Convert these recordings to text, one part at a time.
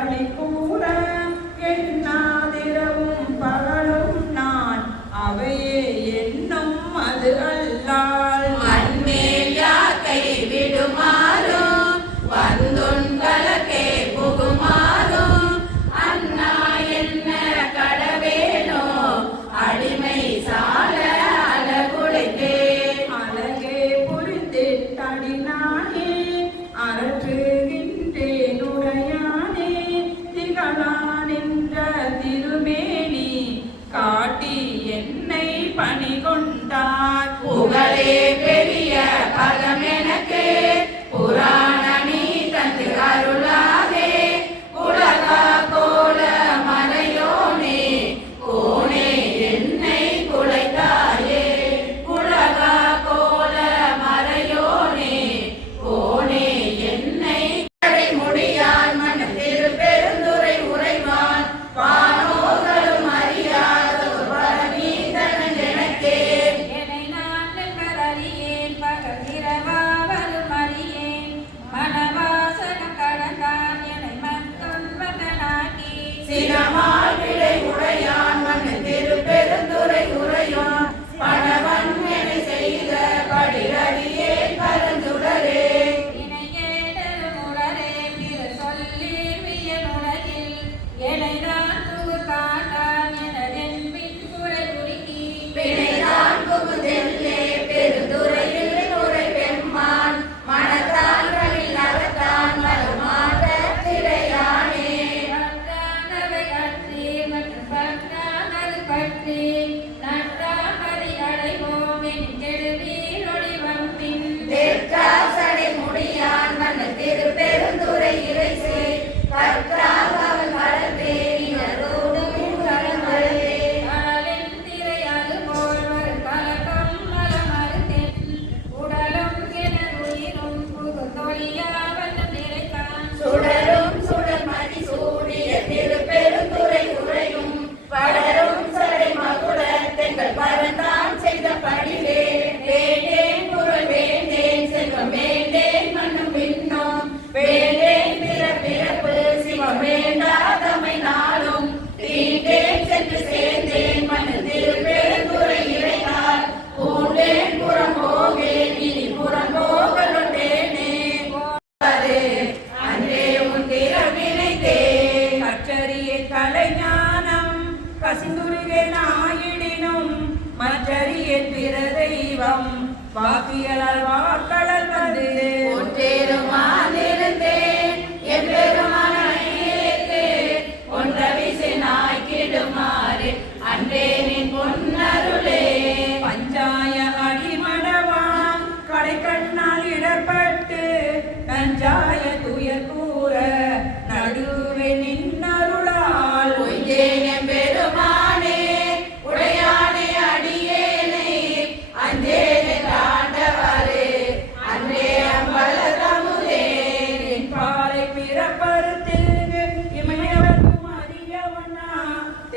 ali com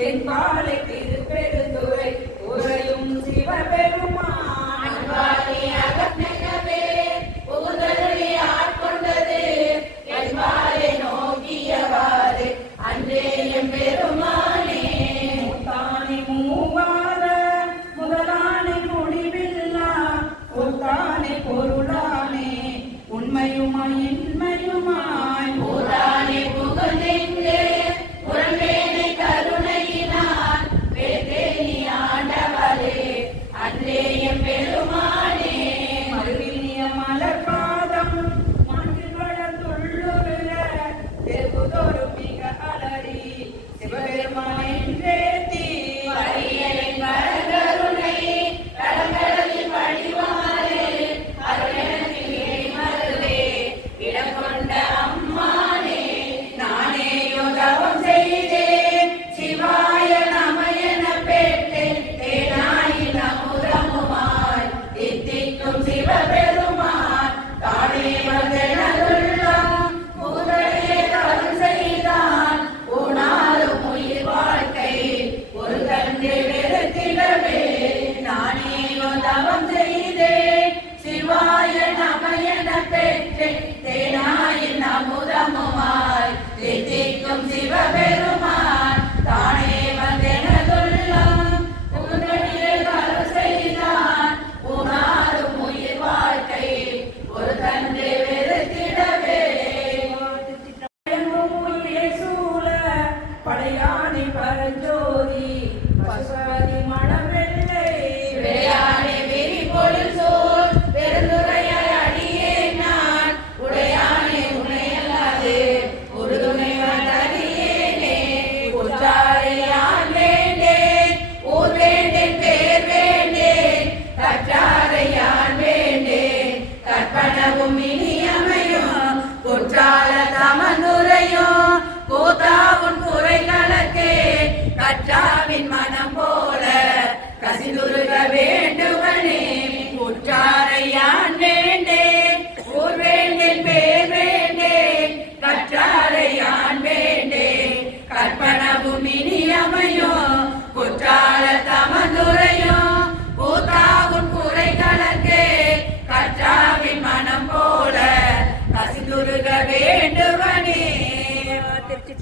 Then Parmalek, they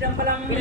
Siyempre lang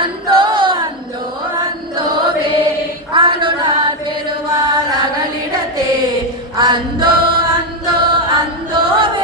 ಅಂದೋ ಅಂದೋ ಅಂದೋವೇ ಅನುಡಲತೆ ಅಂದೋ ಅಂದೋ ಅಂದೋವೇ